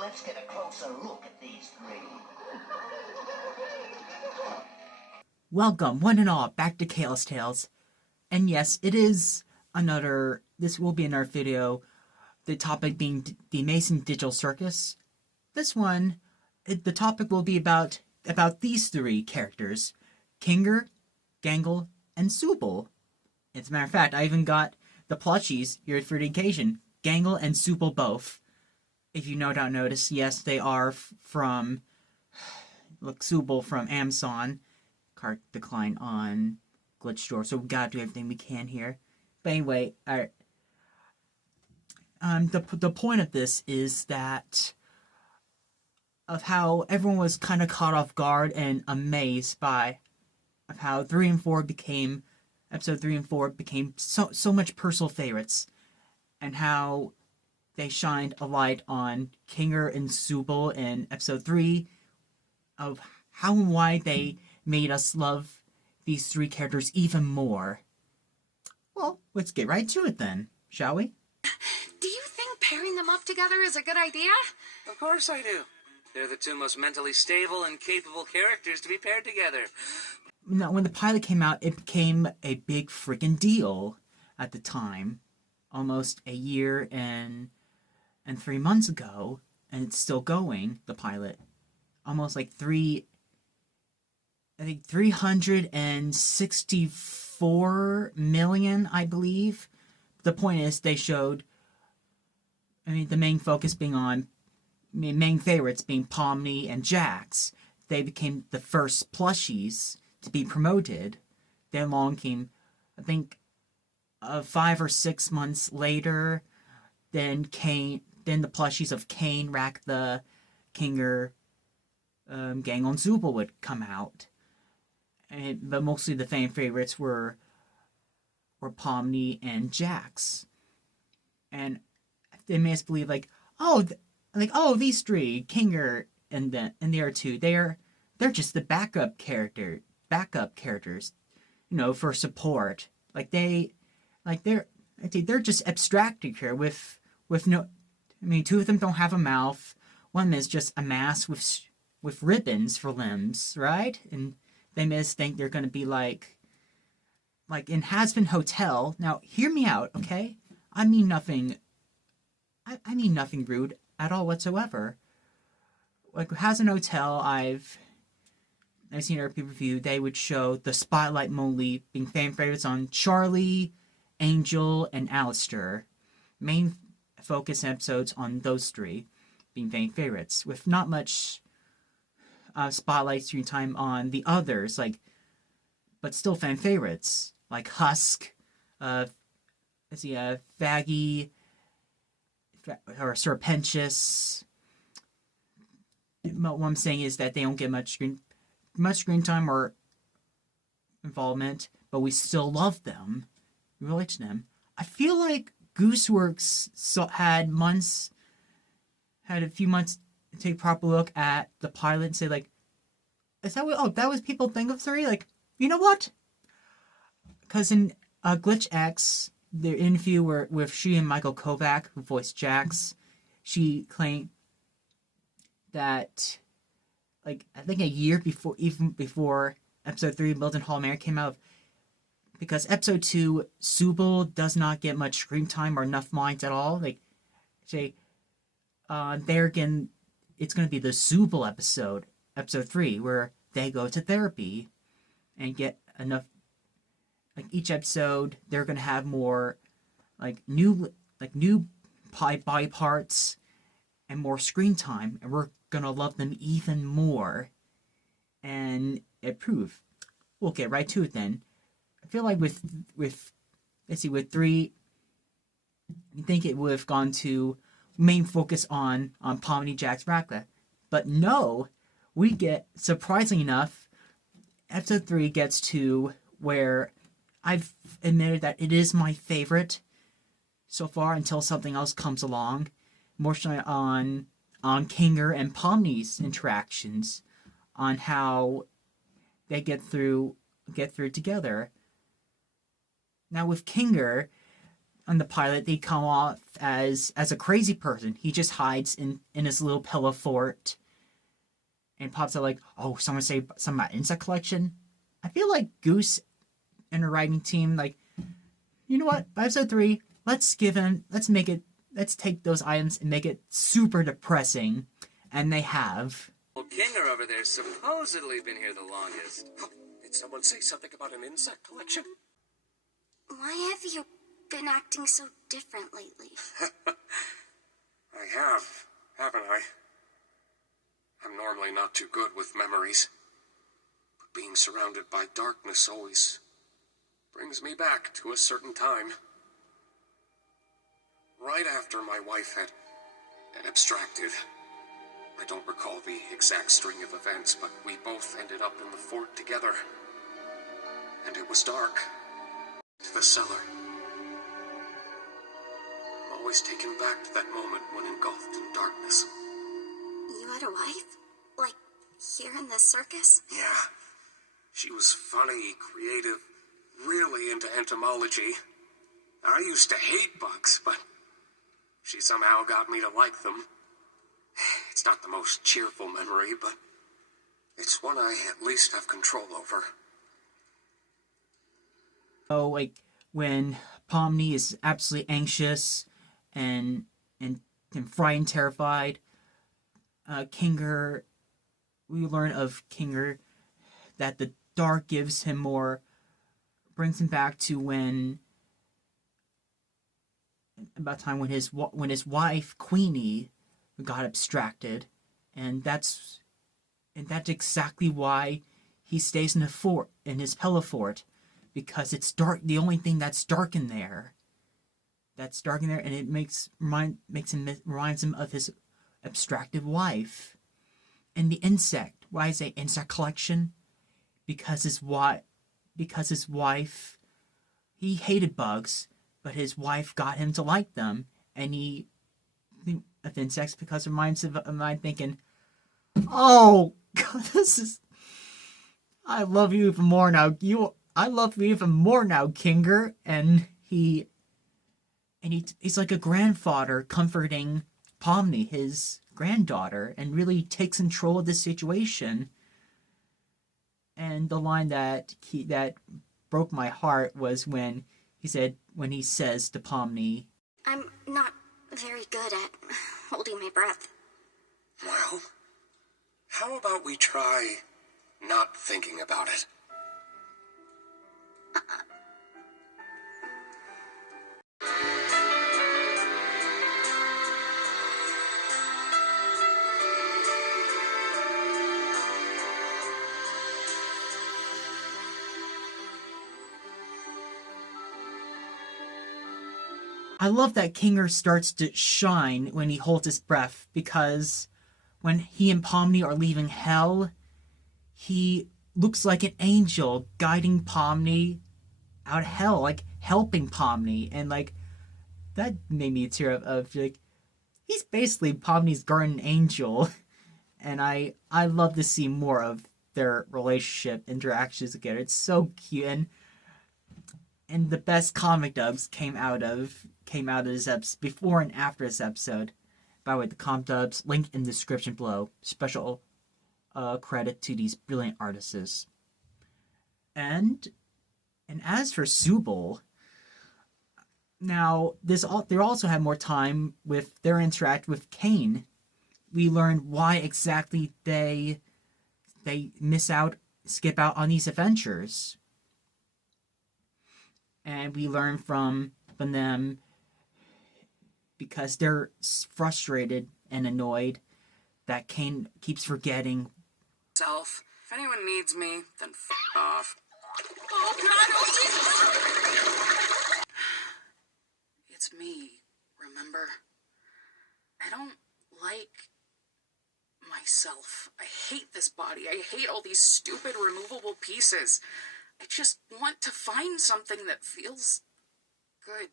let's get a closer look at these three. Welcome, one and all, back to Chaos Tales. And yes, it is this will be another video, the topic being the amazing digital circus. This one, the topic will be about these three characters, Kinger, Gangle, and Zooble. As a matter of fact, I even got the plushies here for the occasion, Gangle and Zooble both. If you don't notice, yes, they are from, look, Zooble from Amazon. Cart decline on Glitch Store, so we gotta do everything we can here. But anyway, the point of this is that of how everyone was kind of caught off guard and amazed by of how episode 3 and 4 became so much personal favorites, and how they shined a light on Kinger and Zooble in episode 3, of how and why they made us love these three characters even more. Well, let's get right to it then, shall we? Do you think pairing them up together is a good idea? Of course I do. They're the two most mentally stable and capable characters to be paired together. Now, when the pilot came out, it became a big freaking deal at the time. Almost a year and 3 months ago, and it's still going, the pilot. Almost like 364 million, I believe. The point is, they showed, the main focus being on, main favorites being Pomni and Jax. They became the first plushies to be promoted. Then along came, I think, 5 or 6 months later, then the plushies of Kane, Raktha, Kinger, Gangle, and Zooble would come out. But mostly the fan favorites were Pomni and Jax. And they made us believe, these three, Kinger and the other two, they're just the backup characters, for support. They're just abstracted here with no. Two of them don't have a mouth. One is just a mask with ribbons for limbs, right? And they think they're going to be like in Hazbin Hotel. Now, hear me out, okay? I mean nothing rude at all whatsoever. Like, Hazbin Hotel, I've seen a review. They would show the spotlight mostly being fan favorites on Charlie, Angel, and Alistair. Main focus episodes on those three being fan favorites, with not much spotlight screen time on the others, but still fan favorites, like Husk, Vaggie, or Serpentious. What I'm saying is that they don't get much screen time or involvement, but we still love them. We relate to them. I feel like Gooseworx had a few months to take a proper look at the pilot and say, is that what, that was people think of 3? You know what? Because in Glitch X, their interview with she and Michael Kovac, who voiced Jax, she claimed that, I think a year before episode 3 Milton Hall Mare came out, because episode 2, Zooble does not get much screen time or enough lines at all. There again, it's going to be the Zooble episode 3, where they go to therapy and get enough. Each episode, they're going to have more new body parts and more screen time, and we're going to love them even more. And it proved. We'll get right to it then. I feel like with 3, you think it would have gone to main focus on Pomni, Jax, Raktha. But no, we get, surprisingly enough, episode 3 gets to where I've admitted that it is my favorite so far until something else comes along. More so on Kinger and Pomni's interactions, on how they get through together. Now with Kinger, on the pilot, they come off as a crazy person. He just hides in his little pillow fort and pops out like, oh, someone say something about insect collection. I feel like Goose and her writing team, like, you know what? By episode 3, let's take those items and make it super depressing. And they have. Well, Kinger over there's supposedly been here the longest. Did someone say something about an insect collection? Why have you been acting so different lately? I have, haven't I? I'm normally not too good with memories. But being surrounded by darkness always brings me back to a certain time. Right after my wife had abstracted. I don't recall the exact string of events, but we both ended up in the fort together. And it was dark. To the cellar. I'm always taken back to that moment when engulfed in darkness. You had a wife? Like, here in the circus? Yeah. She was funny, creative, really into entomology. I used to hate bugs, but she somehow got me to like them. It's not the most cheerful memory, but it's one I at least have control over. Oh, like when Pomni is absolutely anxious and frightened, terrified. Kinger, we learn of Kinger that the dark gives him more, brings him back to about time when his wife Queenie got abstracted, and that's exactly why he stays in his pillow fort, because it's dark. The only thing that's dark in there, and it reminds him of his abstracted wife. And the insect. Why I say insect collection? Because his wife, he hated bugs, but his wife got him to like them, and he of insects because it reminds him of mine thinking, oh God, I love you even more now. I love you even more now, Kinger. And he's like a grandfather comforting Pomni, his granddaughter, and really takes control of the situation. And the line that broke my heart was when he says to Pomni, I'm not very good at holding my breath. Well, how about we try not thinking about it? I love that Kinger starts to shine when he holds his breath, because when he and Pomni are leaving hell, he looks like an angel guiding Pomni out of hell, like helping Pomni, and like that made me tear up. Of like, he's basically Pomni's guardian angel, and I love to see more of their relationship interactions together. It's so cute, and the best comic dubs came out of this episode, before and after this episode. By the way, the comic dubs linked in the description below. Special credit to these brilliant artists. And as for Zooble, now they also have more time with their interact with Kane. We learn why exactly they skip out on these adventures. And we learn from them because they're frustrated and annoyed that Kane keeps forgetting. Self. If anyone needs me, then f*** off. Oh, God, oh, Jesus! It's me, remember? I don't like myself. I hate this body. I hate all these stupid removable pieces. I just want to find something that feels good.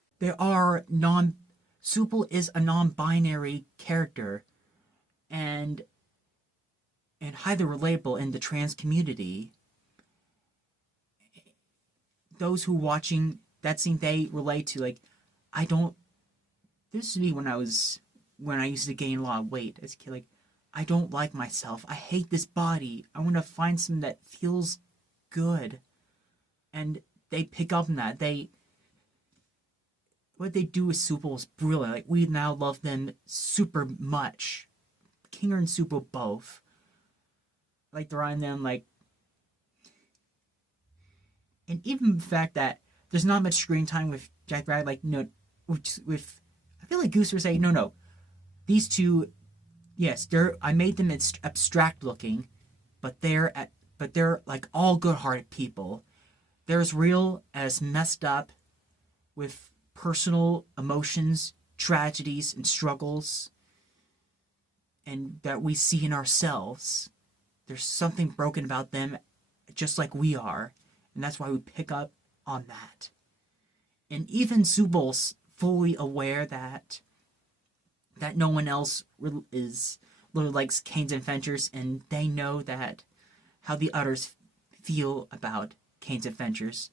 Zooble is a non-binary character, and highly relatable in the trans community. Those who watching that scene, they relate to, like, I don't. This would be when I used to gain a lot of weight as a kid. Like, I don't like myself. I hate this body. I want to find something that feels good. And they pick up on that. What they do with Zooble is brilliant. Like, we now love them super much. Kinger and Zooble both. Like, they're on them, like... And even the fact that there's not much screen time with Jack Rabbit, like, no, with I feel like Goose was saying, no. These two, yes, I made them abstract looking, but they're like all good-hearted people. They're as real as messed up with personal emotions, tragedies, and struggles, and that we see in ourselves. There's something broken about them, just like we are, and that's why we pick up on that. And even Zooble's fully aware that no one else really likes Kane's adventures, and they know that how the others feel about Kane's adventures.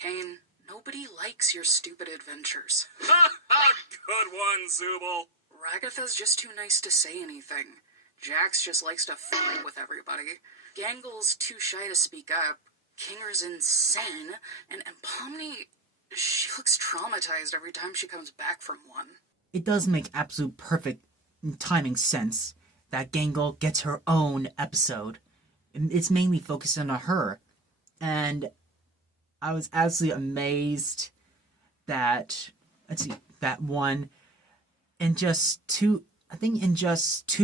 Kane, nobody likes your stupid adventures. Good one, Zooble. Ragatha's just too nice to say anything. Jax just likes to fight with everybody. Gangle's too shy to speak up. Kinger's insane. And Pomni, she looks traumatized every time she comes back from one. It does make absolute perfect timing sense that Gangle gets her own episode. It's mainly focused on her. And I was absolutely amazed that, that one, in just 2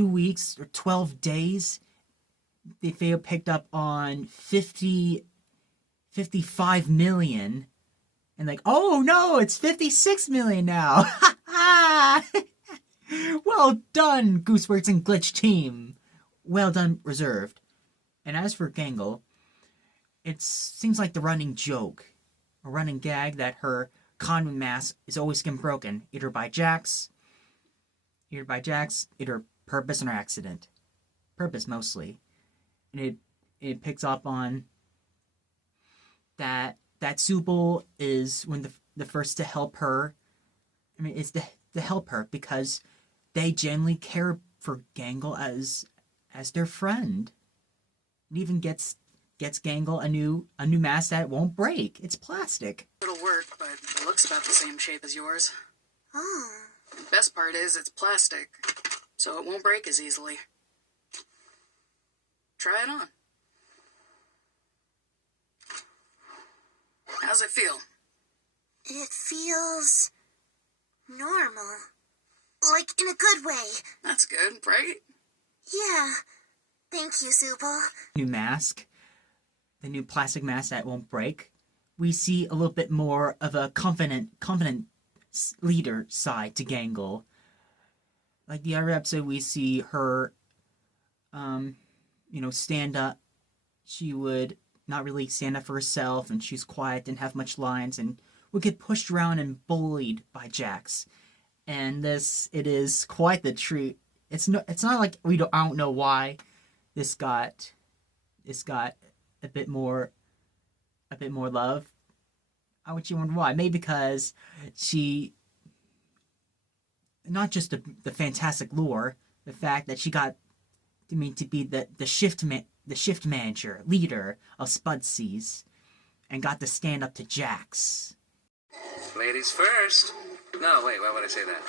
weeks or 12 days, they picked up on 55 million. And like, oh no, it's 56 million now. Well done, Gooseworx and Glitch team. Well done, Reserved. And as for Gangle, it seems like the running joke, a running gag that her condom mask is always getting broken, either by Jax, either purpose or accident. Purpose mostly. And it picks up on that Zooble is when the first to help her. I mean, it's to help her because they genuinely care for Gangle as their friend. It even gets Gangle a new mask that won't break. It's plastic. It'll work, but it looks about the same shape as yours. Oh. The best part is it's plastic, so it won't break as easily. Try it on. How's it feel? It feels normal. Like in a good way. That's good, right? Yeah. Thank you, Zooble. New mask, the new plastic mask that won't break. We see a little bit more of a confident leader side to Gangle. Like the other episode, we see her, stand up. She would not really stand up for herself, and she's quiet, didn't have much lines, and would get pushed around and bullied by Jax. And it is quite the treat. It's not like I don't know why this got a bit more love. I would you wonder why? Maybe because she, not just the fantastic lore, the fact that she got to be the shift manager, leader of Spudsies, and got to stand up to Jax. Ladies first. No, wait, why would I say that?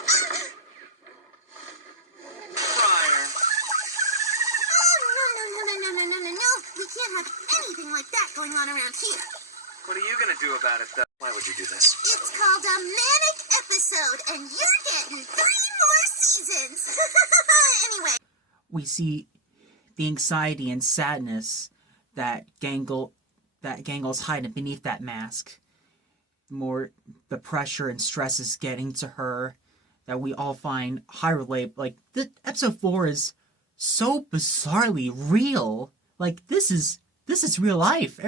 Friar. Oh, no. We can't have anything like that going on around here. What are you gonna do about it, though? Why would you do this? It's called a manic episode, and you're getting 3 more seasons. Anyway. We see the anxiety and sadness that Gangle's hiding beneath that mask. More the pressure and stress is getting to her that we all find high relatable. Like, the episode 4 is so bizarrely real. Like, this is real life.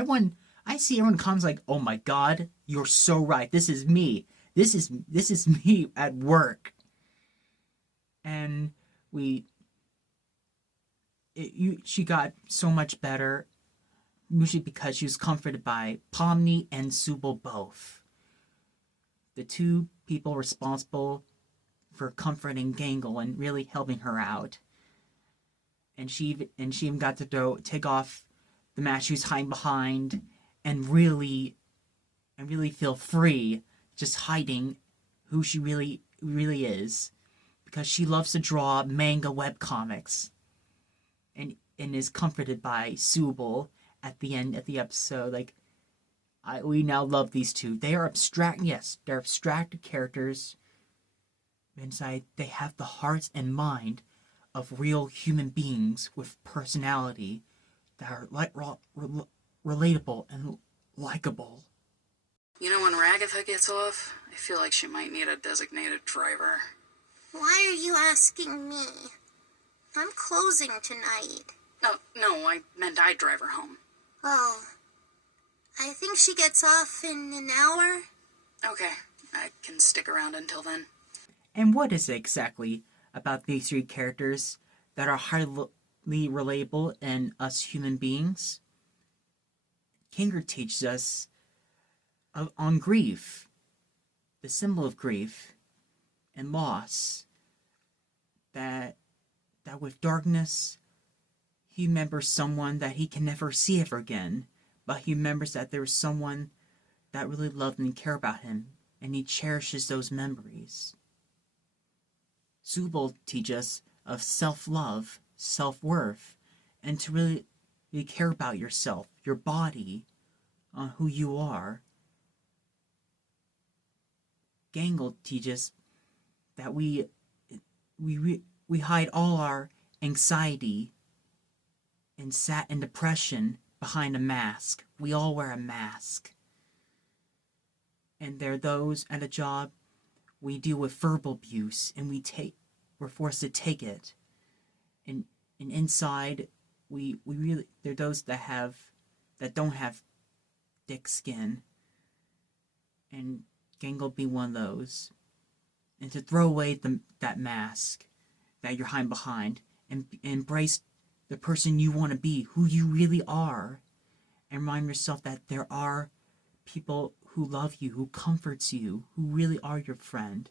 I see everyone comes like, oh my god, you're so right. This is me. This is me at work. And she got so much better, usually because she was comforted by Pomni and Zooble both. the two people responsible for comforting Gangle and really helping her out. And she even got to take off the mask she was hiding behind and really feel free just hiding who she really is, because she loves to draw manga webcomics and is comforted by Zooble at the end of the episode. Like, we now love these two. They are abstract, yes, they're abstracted characters. Inside, they have the hearts and mind of real human beings with personality that are relatable and likable. You know, when Ragatha gets off, I feel like she might need a designated driver. Why are you asking me? I'm closing tonight. Oh, no, I meant I'd drive her home. Oh, I think she gets off in an hour. Okay, I can stick around until then. And what is it exactly about these three characters that are highly relatable in us human beings? Kinger teaches us on grief, the symbol of grief and loss, that with darkness, he remembers someone that he can never see ever again, but he remembers that there was someone that really loved and cared about him, and he cherishes those memories. Zooble teaches us of self-love, self-worth, and to really care about yourself, your body, who you are. Gangle teaches that we hide all our anxiety and depression behind a mask. We all wear a mask. And there are those at a job we deal with verbal abuse, and we're forced to take it. And inside, there are those that don't have thick skin, and Gangle be one of those. And to throw away that mask that you're hiding behind, and embrace the person you want to be, who you really are, and remind yourself that there are people who love you, who comforts you, who really are your friend.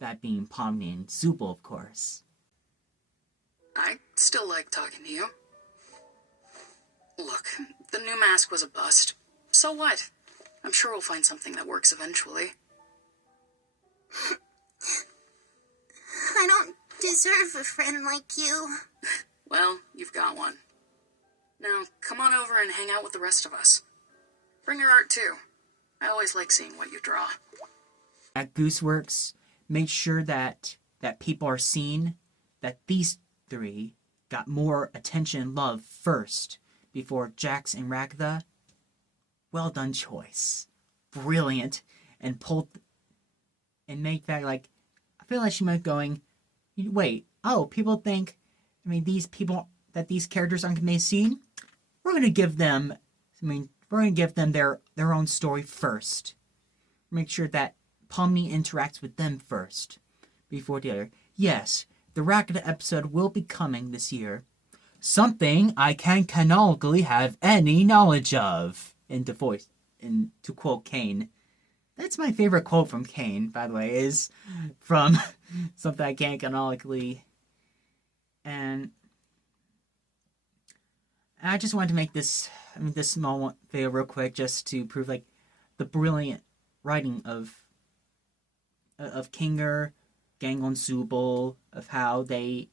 That being Pomni and Zooble, of course. I still like talking to you. Look, the new mask was a bust. So what? I'm sure we'll find something that works eventually. I don't deserve a friend like you. Well, you've got one. Now, come on over and hang out with the rest of us. Bring your art, too. I always like seeing what you draw. At Gooseworx, make sure that people are seen, that these three got more attention and love first before Jax and Ragatha. Well done choice. Brilliant. And make that, like, I feel like she might going, wait, people think, these characters aren't going to be seen? We're going to give them, their own story first. Make sure that Pomni interacts with them first before the other. Yes, the Ragatha episode will be coming this year. Something I can't canonically have any knowledge of. To quote Kane. That's my favorite quote from Kane, by the way, is from something I can't canonically. And I just wanted to make this small video real quick, just to prove like the brilliant writing of Kinger, Gangle, and Zooble, of how they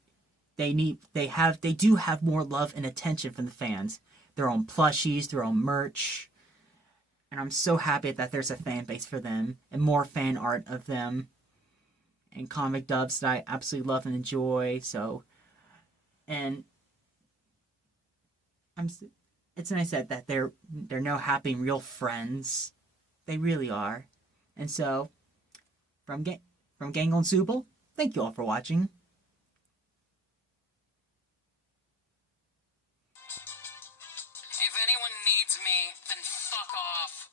do have more love and attention from the fans. Their own plushies, their own merch. And I'm so happy that there's a fan base for them, and more fan art of them, and comic dubs that I absolutely love and enjoy. So, and it's nice that they're now happy and real friends. They really are. And so, from Gangle and Zooble, thank you all for watching. If anyone needs me, then fuck off.